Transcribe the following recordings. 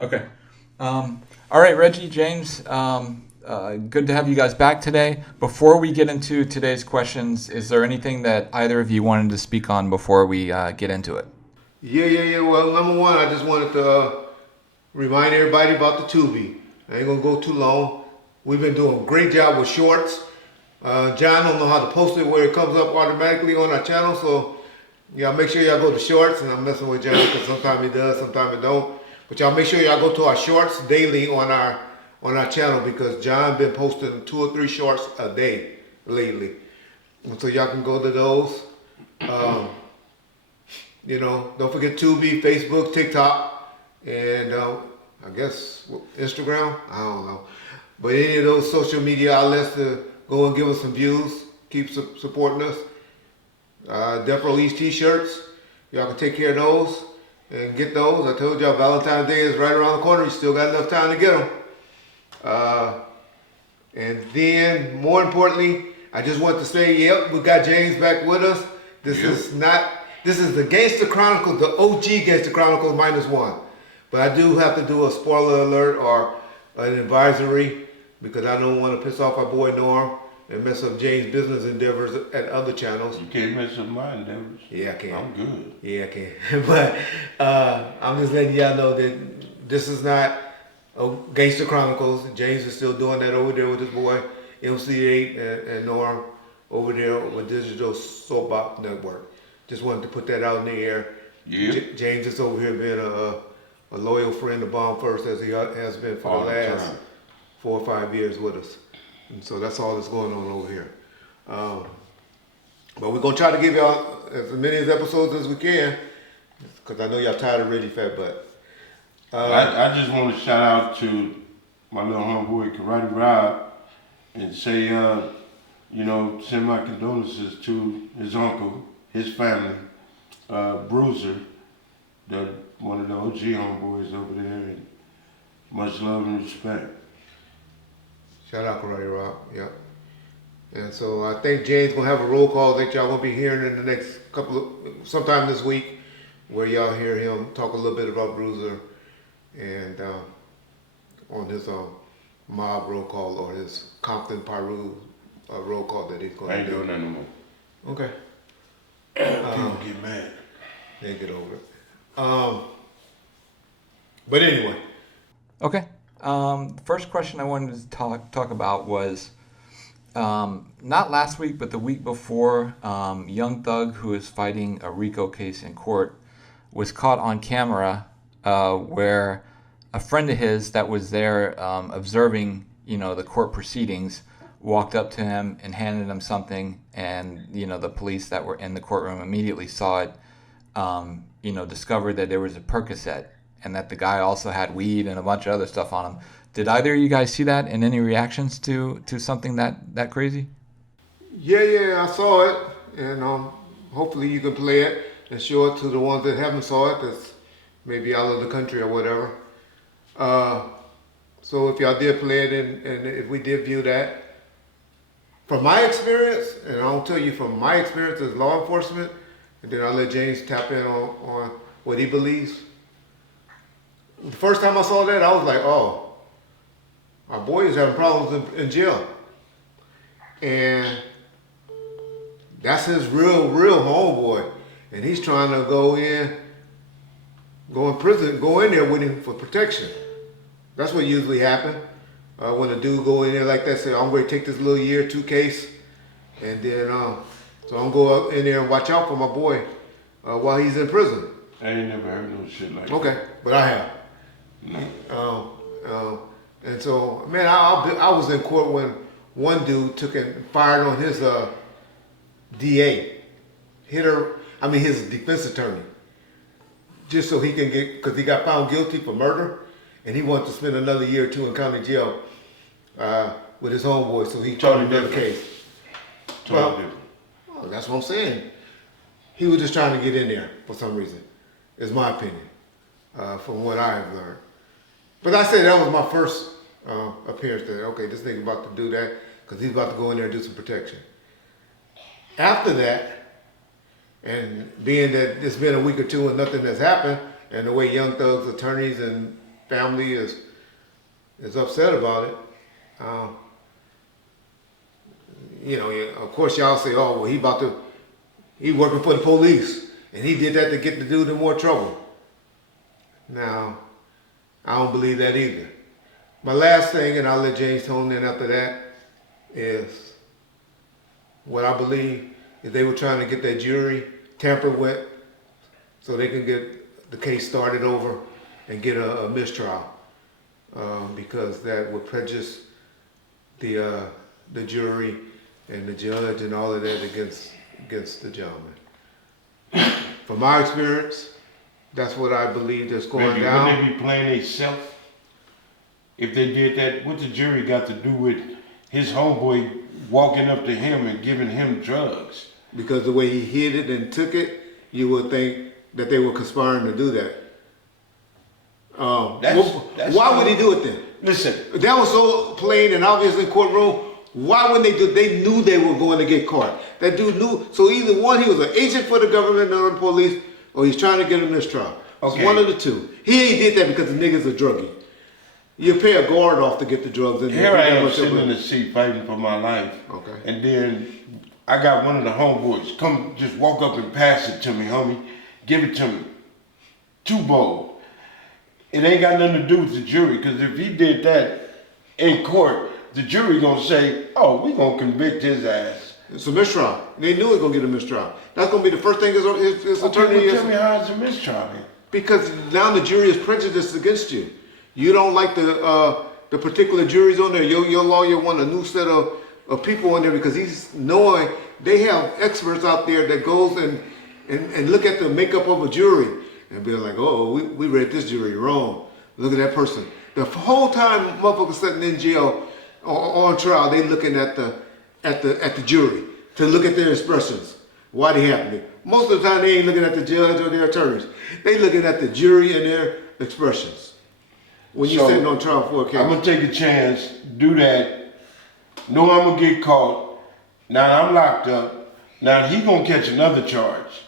Okay. All right, Reggie, James, good to have you guys back today. Before we get into today's questions, is there anything that either of you wanted to speak on before we get into it? Yeah. Well, number one, I just wanted to remind everybody about the Tubi. I ain't gonna go too long. We've been doing a great job with shorts. John don't know how to post it where it comes up automatically on our channel, so y'all make sure y'all go to shorts. And I'm messing with John because sometimes he does, sometimes he don't. But y'all make sure y'all go to our shorts daily on our channel because John been posting 2 or 3 shorts a day lately, and so y'all can go to those. Um, don't forget Tubi, Facebook, TikTok, and I guess Instagram. I don't know, but any of those social media outlets to go and give us some views, keep supporting us. Death Row East T-shirts, y'all can take care of those and get those. I told y'all Valentine's Day is right around the corner. You still got enough time to get them. Uh, and then, more importantly, I just want to say, yep, we got James back with us. This Yep. is not, this is the Gangster Chronicles, the OG Gangster Chronicles -1. But I do have to do a spoiler alert or an advisory because I don't want to piss off our boy Norm and mess up James' business endeavors at other channels. You can't mess up my endeavors. Yeah, I can. I'm good. Yeah, I can. But I'm just letting y'all know that this is not Gangster Chronicles. James is still doing that over there with his boy MC8 and Norm over there with Digital Soapbox Network. Just wanted to put that out in the air. Yep. James is over here being a loyal friend of Bomb First as he has been for All the the last time. 4 or 5 years with us. And so that's all that's going on over here. Um, but we're gonna try to give y'all as many episodes as we can, because I know y'all tired of Reggie Fat Butt. I just want to shout out to my little homeboy Karate Rob and say, send my condolences to his uncle, his family, Bruiser, the one of the OG homeboys over there, and much love and respect. Shout out Karate Rock, yep. And so I think James gonna have a roll call that y'all gonna be hearing in the next sometime this week, where y'all hear him talk a little bit about Bruiser and on his mob roll call or his Compton Pyru roll call that he's I gonna ain't do. doing that no more. Okay, People get mad. they get over it. But anyway, Okay. The first question I wanted to talk about was not last week, but the week before. Young Thug, who is fighting a RICO case in court, was caught on camera where a friend of his that was there observing, the court proceedings, walked up to him and handed him something, and the police that were in the courtroom immediately saw it. Discovered that there was a Percocet and that the guy also had weed and a bunch of other stuff on him. Did either of you guys see that and any reactions to something that crazy? yeah, I saw it, and hopefully you can play it and show it to the ones that haven't saw it, that's maybe out of the country or whatever. Uh, so if y'all did play it and if we did view that, from my experience, and I'll tell you from my experience as law enforcement, and then I'll let James tap in on what he believes. The first time I saw that, I was like, oh, our boy is having problems in jail. And that's his real homeboy. And he's trying to go in prison, go in there with him for protection. That's what usually happens. When a dude go in there like that, say, I'm going to take this little year 2 case, and then, so I'm going to go in there and watch out for my boy while he's in prison. I ain't never heard no shit like that. Okay, but I have. No. And so, man, I was in court when one dude took and fired on his DA, his defense attorney, just so he can get, because he got found guilty for murder, and he wanted to spend another year or 2 in county jail with his homeboy, so he Totally tried another different. case. Totally Well, different. oh, that's what I'm saying. He was just trying to get in there for some reason, is my opinion, from what I have learned. But I said that was my first appearance there. Okay, this nigga about to do that because he's about to go in there and do some protection. After that, and being that it's been a week or 2 and nothing has happened, and the way Young Thug's attorneys and family is upset about it. You know, of course, y'all say, "Oh, well, he working for the police, and he did that to get the dude in more trouble." Now, I don't believe that either. My last thing, and I'll let James hone in after that, is what I believe is they were trying to get that jury tampered with so they can get the case started over and get a mistrial, because that would prejudice the jury and the judge and all of that against the gentleman. From my experience, that's what I believe that's going down. Wouldn't they be playing themselves if they did that? What the jury got to do with his homeboy walking up to him and giving him drugs? Because the way he hid it and took it, you would think that they were conspiring to do that. Why would he do it then? Listen, That was so plain and obvious in courtroom. Why wouldn't they do it? They knew they were going to get caught. That dude knew. So either one, he was an agent for the government or the police, or he's trying to get a mistrial. It's Okay. one of the two. He ain't did that because the nigga's a druggie. You pay a guard off to get the drugs in there. here I am sitting in the seat fighting for my life. Okay. And then I got one of the homeboys come just walk up and pass it to me, homie. Give it to me. Too bold. It ain't got nothing to do with the jury, because if he did that in court, the jury gonna say, "Oh, we gonna convict his ass." It's a mistrial. They knew it was going to get a mistrial. That's going to be the first thing his Okay, attorney well, is. tell me how it's a mistrial then. Because now the jury is prejudiced against you. You don't like the particular juries on there. Your lawyer want a new set of people on there because he's knowing they have experts out there that goes and look at the makeup of a jury and be like, "Oh, we read this jury wrong. Look at that person." The whole time motherfuckers sitting in jail or on trial, they looking at the jury to look at their expressions. Why they happening? Most of the time they ain't looking at the judge or their attorneys. They looking at the jury and their expressions. When you're sitting on trial for a case. I'm gonna take a chance, do that, know I'm gonna get caught. Now I'm locked up. Now he gonna catch another charge.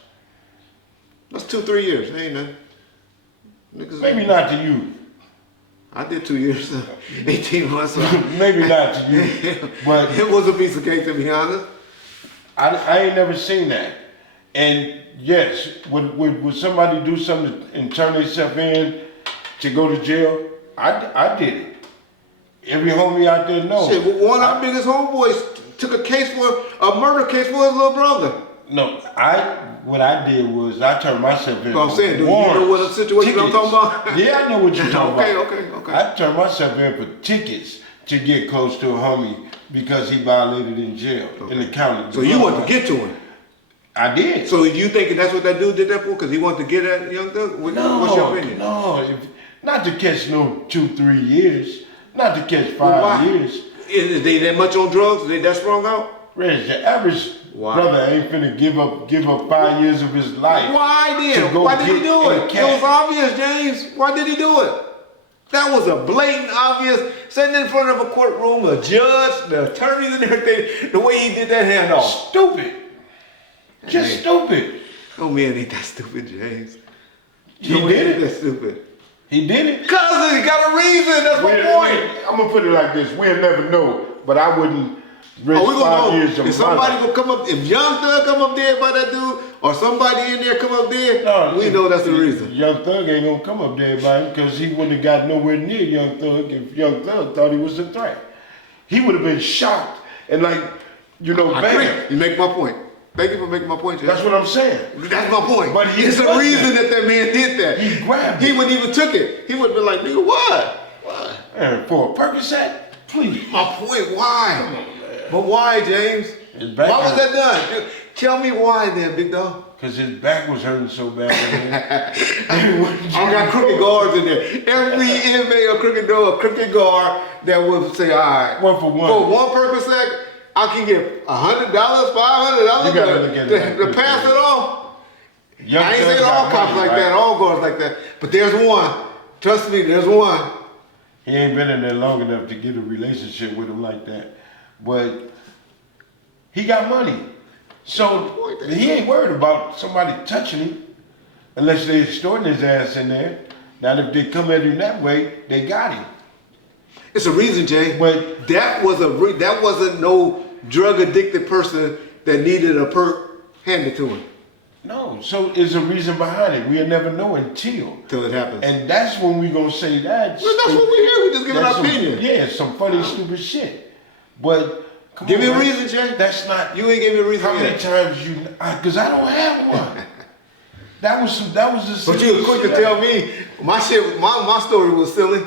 That's 2-3 years. Ain't nothing. Niggas Maybe not to you. I did 2 years, 18 months. Maybe not to you. But It was a piece of cake, to be honest. I ain't never seen that. And yes, would somebody do something and turn themselves in to go to jail? I did it. Every homie out there knows. Shit, one of our biggest homeboys took a murder case for his little brother. No, what I did was I turned myself in. I'm for saying, do you warrants, know what situation I'm talking about? Yeah, I know what you're talking about. Okay. I turned myself in for tickets to get close to a homie because he violated in jail in the county. So you want to get to him? I did. So you thinking that's what that dude did that for? Because he wanted to get at Young Thug? What's your opinion? No, not to catch no 2-3 years, not to catch 5 Why? years. Is they that much on drugs? Are they that strong out? Reg, the average brother ain't finna give up 5 years of his life. Why then? go Why did he get do in it? the It was cat. obvious, James. Why did he do it? That was a blatant, obvious, sitting in front of a courtroom, a judge, the attorneys and everything, the way he did that handoff. Stupid. Just stupid. No man ain't that stupid, James. He No man did ain't it. that stupid. He did it. Cause he got a reason, that's my point. I'm gonna put it like this: we'll never know, but I wouldn't risk We 5 gonna know years of if somebody my life. gonna come up, if Young Thug come up there by that dude, or somebody in there come up there, No, we know that's the reason. Young Thug ain't gonna come up there by him because he wouldn't have got nowhere near Young Thug if Young Thug thought he was a threat. He would have been shocked and I bam. agree. You make my point. Thank you for making my point, James. That's what I'm saying. That's my point. But he it's a wasn't. reason that man did that. He grabbed He it. wouldn't even took it. He would have been like, nigga, what? What? And for a Percocet, please. My point, why? But why, James? His back Why was hurt. that done? Tell me why then, big dog. Because his back was hurting so bad. I got crooked guards in there. Every inmate a crooked guard that would say, all right, One for one. For one Percocet, I can get $100, $500 You gotta look at it like to pass it off. Young I ain't Thug saying got all cops money, like right? that, all guards like that. But there's one. Trust me, there's one. He ain't been in there long enough to get a relationship with him like that. But he got money. So he ain't worried about somebody touching him unless they extorting his ass in there. Now, if they come at him that way, they got him. It's a reason, Jay. But that wasn't no drug addicted person that needed a perk handed to him no, so there's a reason behind it. We'll never know until it happens. And that's when we're gonna say that. Well, that's what we hear. We just giving our opinion. Yeah, some funny, stupid shit. But come give on, me a man. reason, Jay. That's not. You ain't gave me a reason. How many yet. times you? Because I don't have one. That was the. But you was quick to tell me my shit. My story was silly.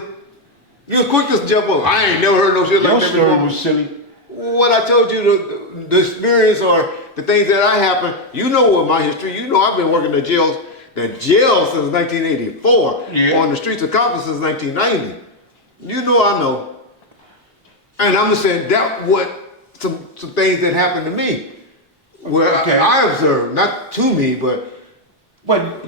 You was quick to jump on. I ain't never heard no shit Your like that story before. was silly. What I told you, the experience or the things that I happened, you know what my history, you know I've been working the jail since 1984, on the streets of Compton since 1990. You know I know. And I'm just saying that what some things that happened to me, where I observed, not to me, but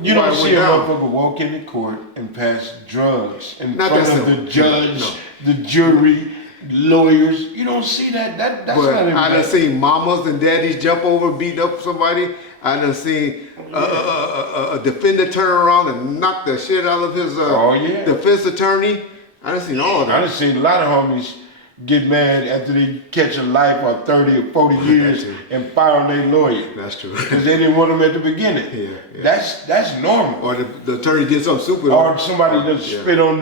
you don't see a down. motherfucker walk into court and pass drugs in Not front that of the simple. judge, No. the jury, lawyers. You don't see that. That's but not I done in seen mamas and daddies jump over, beat up somebody. I done seen a defender turn around and knock the shit out of his defense attorney. I done seen all of I that. done seen a lot of homies get mad after they catch a life or 30 or 40 years and fire on their lawyer. That's true. Because they didn't want them at the beginning. Yeah. That's normal. Or the attorney did something stupid. Or somebody just spit on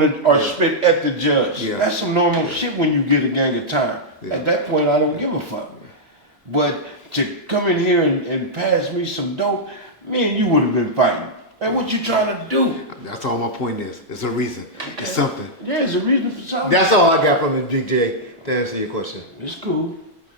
spit at the judge. Yeah. That's some normal shit when you get a gang of time. Yeah. At that point, I don't give a fuck. But to come in here and pass me some dope, me and you would have been fighting. Man, what you trying to do? That's all my point is. It's a reason. It's something. Yeah, it's a reason for something. That's all I got from it, Big J, to answer your question. It's cool.